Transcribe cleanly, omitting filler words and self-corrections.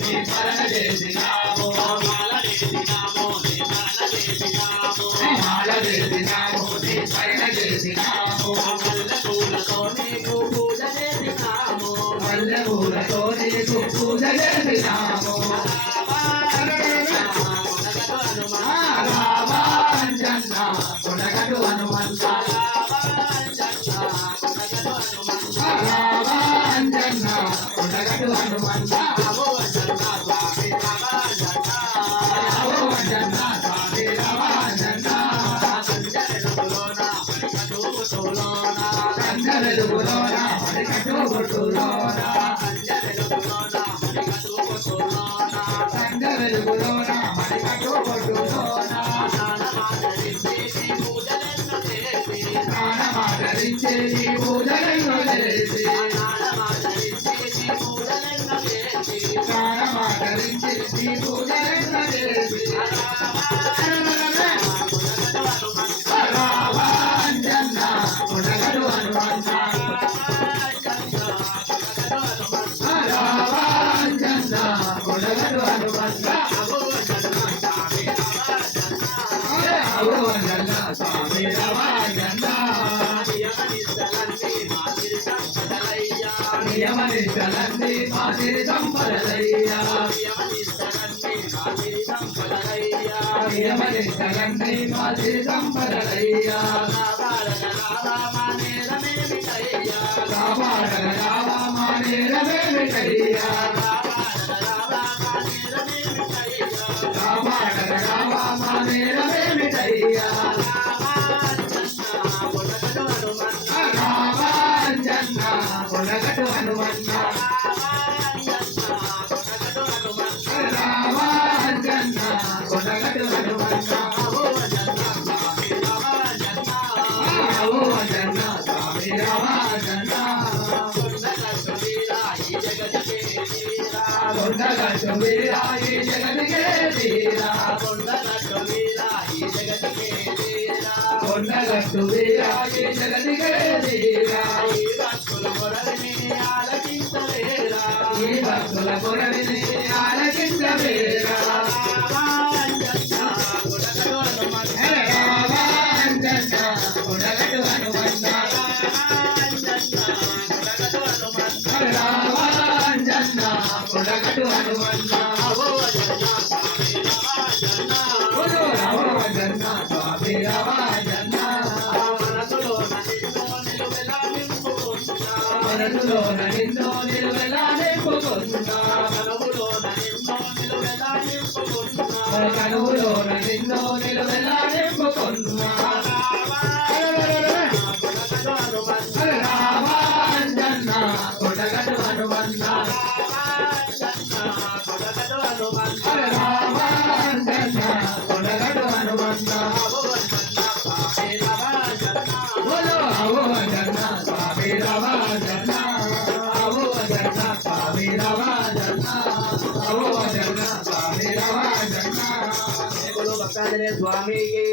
నీ స్మరణ చేసినాము మాల వేసినాము నీ స్మరణ చేసినాము మాల వేసినాము నీ స్మరణ చేసినాము మల్లెపూలతో నీకు పూజ చేసినాము మల్లెపూలతో నీకు పూజ చేసినాము కొనగడు హనుమంత రామాంజన్న కొనగడు హనుమంత వెలుగులోన మరికట్టు బొట్టులోన సంగ వెలుగులోన మరికట్టు బొట్టులోన ప్రాణమాదరించి నీ పూజలను చేసి ప్రాణమాదరించి నీ పూజలను చేసి రామాంజన్న కొనగడు హనుమంత రామాంజన్న కొనగడు హనుమంత అవోంజన్న స్వామి రామాంజన్న నియమనిష్టలన్నీ మాసిరి సంపదలయ్యా నియమనిష్టలన్నీ మాసిరి సంపదలయ్యా కాపాడగ రావా మా నేరమేమిటయ్యా కాపాడగ రావా మా నేరమేమిటయ్యా రామాంజన్న కొనగడు హనుమన్న రామాంజన్న కొనగడు హనుమన్న అవోంజన్న స్వామి రామాంజన్న కొండగట్టు వీరా ఈ జగతికే తీరా కొండగట్టు వీరా ఈ జగతికే తీరా కొండగట్టు వీరా ఈ జగతికే తీరా ఈ భక్తుల కొరవిని ఆలకించలేరా ఈ భక్తుల కొరవిని ఆలకించలేరా రామాంజన్న కొనగడు హనుమంత రామాంజన్న కొనగడు హనుమంత రామాంజన్న స్వామి రామాంజన్న మనసులోన నిన్నో నిలువెలా నింపుకుంటా కనువులోన నిన్నో నిలువెలా నింపుకుంటా రామాంజన్న కొనగడు హనుమంత రామాంజన్న కొనగడు హనుమంత అవోంజన్న స్వామి రామాంజన్న అవోంజన్న స్వామి రామాంజన్న అవోంజన్న స్వామి రామాంజన్న స్వామికి